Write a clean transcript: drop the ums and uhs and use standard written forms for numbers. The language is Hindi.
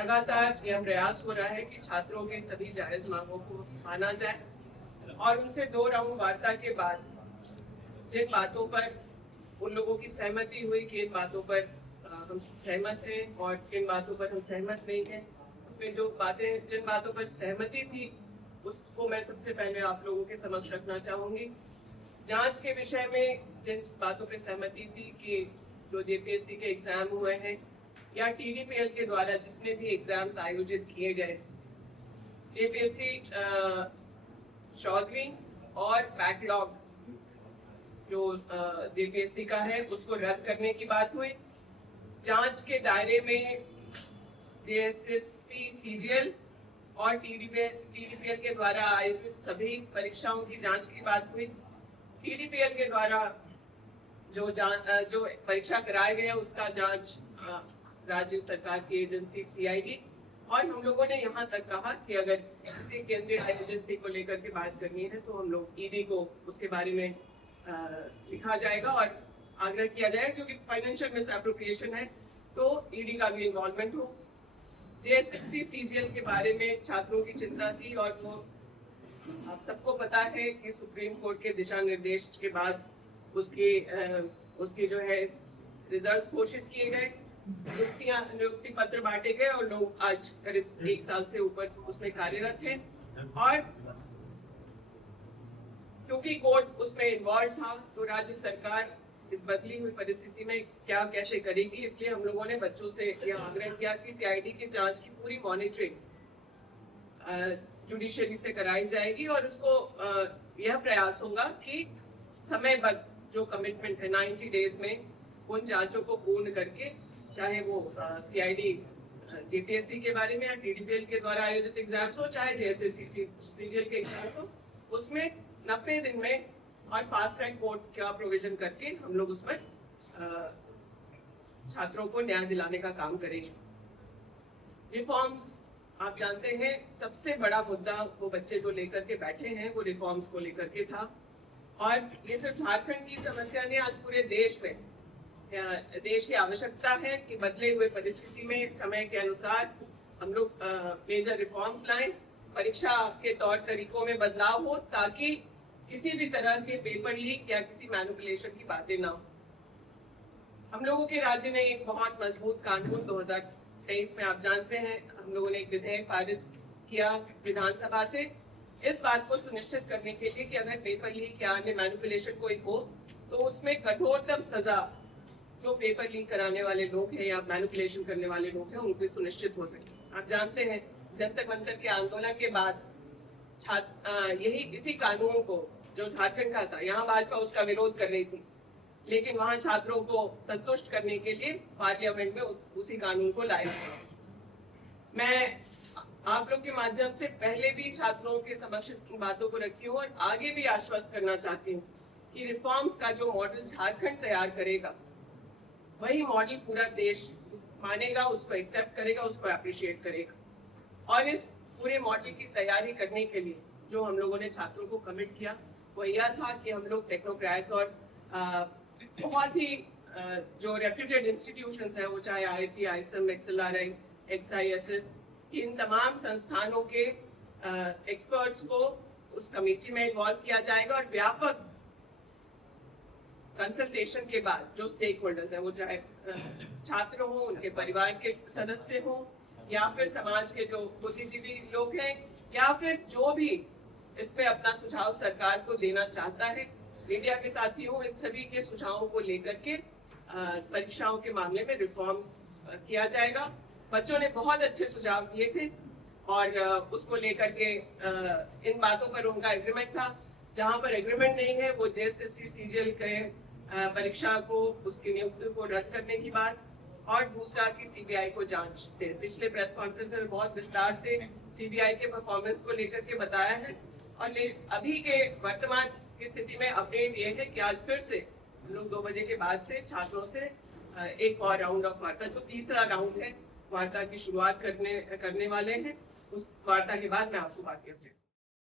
लगातार यह प्रयास हो रहा है कि छात्रों के सभी जायज मांगों को माना जाए और उनसे 2 राउंड वार्ता के बाद जिन बातों पर उन लोगों की सहमति हुई कि इन बातों पर हम सहमत हैं और किन बातों पर हम सहमत नहीं हैं, उसमें जिन बातों पर सहमति थी उसको मैं सबसे पहले आप लोगों के समक्ष रखना चाहूंगी। जांच के विषय में जिन बातों पर सहमति थी कि जो जेपीएससी के एग्जाम हुए हैं या टीडीपीएल के द्वारा जितने भी एग्जाम्स आयोजित किए गए, जेपीएससी 14वीं और बैकलॉग जो जेपीएससी का है उसको रद्द करने की बात हुई। जांच के दायरे में जेएसएससी, सीजीएल और टीडीपीएल के द्वारा आयोजित सभी परीक्षाओं की जांच की बात हुई। टीडीपीएल के द्वारा जो परीक्षा कराए गए उसका जांच राज्य सरकार की एजेंसी सीआईडी, और हम लोगों ने यहाँ तक कहा कि अगर किसी केंद्रीय एजेंसी को लेकर के बात करनी है तो हम लोग ईडी को उसके बारे में लिखा जाएगा और आग्रह किया जाएगा, क्योंकि फाइनेंशियल मिसअप्रोप्रिएशन है तो ईडी का भी इन्वॉल्वमेंट हो। जेएसएससी, सीजीएल के बारे में छात्रों की चिंता थी और वो आप सबको पता है कि सुप्रीम कोर्ट के दिशा निर्देश के बाद उसके जो है रिजल्ट्स घोषित किए गए, नियुक्ति पत्र बांटे गए और लोग आज करीब 1 साल से ऊपर उसमें कार्यरत हैं। और क्योंकि कोर्ट उसमें इन्वॉल्व था तो राज्य सरकार इस बदली हुई परिस्थिति में क्या कैसे करेगी, इसलिए हम लोगों ने बच्चों से यह आग्रह किया कि सीआईडी की जांच की पूरी मॉनिटरिंग जुडिशियरी से कराई जाएगी और उसको यह प्रयास होगा कि समयबद्ध जो कमिटमेंट है 90 डेज में उन जांचों को पूर्ण करके, चाहे वो सीआईडी जेपीएससी के बारे में या टीडीपीएल के द्वारा आयोजित एग्जाम्स हो, चाहे जेएसएससी सीजीएल के एग्जाम्स हो, उसमें 90 दिन में और फास्ट ट्रैक कोर्ट का प्रोविजन करके हम लोग उस पर छात्रों को न्याय दिलाने का काम करेंगे। रिफॉर्म्स आप जानते हैं सबसे बड़ा मुद्दा वो बच्चे जो लेकर के बैठे हैं वो रिफॉर्म्स को लेकर के था, और ये सिर्फ झारखंड की समस्या नहीं, आज पूरे देश में देश की आवश्यकता है कि बदले हुए परिस्थिति में समय के अनुसार हम लोग मेजर रिफॉर्म्स लाएं, परीक्षा के तौर तरीकों में बदलाव हो ताकि किसी भी तरह के पेपर लीक या किसी मैनिपुलेशन की बातें ना हो। हम लोगों के राज्य ने एक बहुत मजबूत कानून 2023 में आप जानते हैं हम लोगों ने एक विधेयक पारित किया विधानसभा से, इस बात को सुनिश्चित करने के लिए कि अगर पेपर लीक या अन्य मैनिपुलेशन कोई हो तो उसमें कठोरतम सजा जो पेपर लीक कराने वाले लोग हैं या मैनिपुलेशन करने वाले लोग हैं उनको सुनिश्चित हो सके। आप जानते हैं जनतक मंतर के आंदोलन के बाद इसी कानून को जो झारखंड का था, यहाँ भाजपा उसका विरोध कर रही थी, लेकिन वहां छात्रों को संतुष्ट करने के लिए पार्लियामेंट में उसी कानून को लाया। मैं आप लोग के माध्यम से पहले भी छात्रों के समक्ष इन बातों को रखी हूँ और आगे भी आश्वस्त करना चाहती हूँ कि रिफॉर्म्स का जो मॉडल झारखंड तैयार करेगा वही मॉडल पूरा देश मानेगा, उसको एक्सेप्ट करेगा, उसको अप्रिशिएट करेगा। और इस पूरे मॉडल की तैयारी करने के लिए जो हम लोगों ने छात्रों को कमिट किया वो यह था कि हम लोग टेक्नोक्रेट्स और बहुत ही जो रेप्यूटेड इंस्टीट्यूशंस हैं, वो चाहे आईआईटी, आईएसएम, एक्सएलआरआई, एक्सआईएसएस, इन तमाम संस्थानों के एक्सपर्ट्स को उस कमेटी में इन्वॉल्व किया जाएगा और व्यापक कंसल्टेशन के बाद जो स्टेक होल्डर्स हैं, वो चाहे छात्र हो, उनके परिवार के सदस्य हो या फिर समाज के जो बुद्धिजीवी लोग हैं या फिर जो भी इस पे अपना सुझाव सरकार को देना चाहता है, मीडिया के साथी हो, इन सभी के सुझावों को लेकर के परीक्षाओं के मामले में रिफॉर्म्स किया जाएगा। बच्चों ने बहुत अच्छे सुझाव दिए थे और उसको लेकर के इन बातों पर उनका एग्रीमेंट था। जहां पर एग्रीमेंट नहीं है वो जेएसएससी, सीजीएल के परीक्षा को उसकी नियुक्ति को रद्द करने की बात, और दूसरा कि सीबीआई को जांच दे। पिछले प्रेस कॉन्फ्रेंस में बहुत विस्तार से सीबीआई के परफॉर्मेंस को लेकर के बताया है और अभी के वर्तमान की स्थिति में अपडेट ये है कि आज फिर से हम लोग 2 बजे के बाद से छात्रों से एक और राउंड ऑफ वार्ता, जो तीसरा राउंड है वार्ता की शुरुआत करने वाले हैं। उस वार्ता के बाद मैं आपको बाकी अपडेट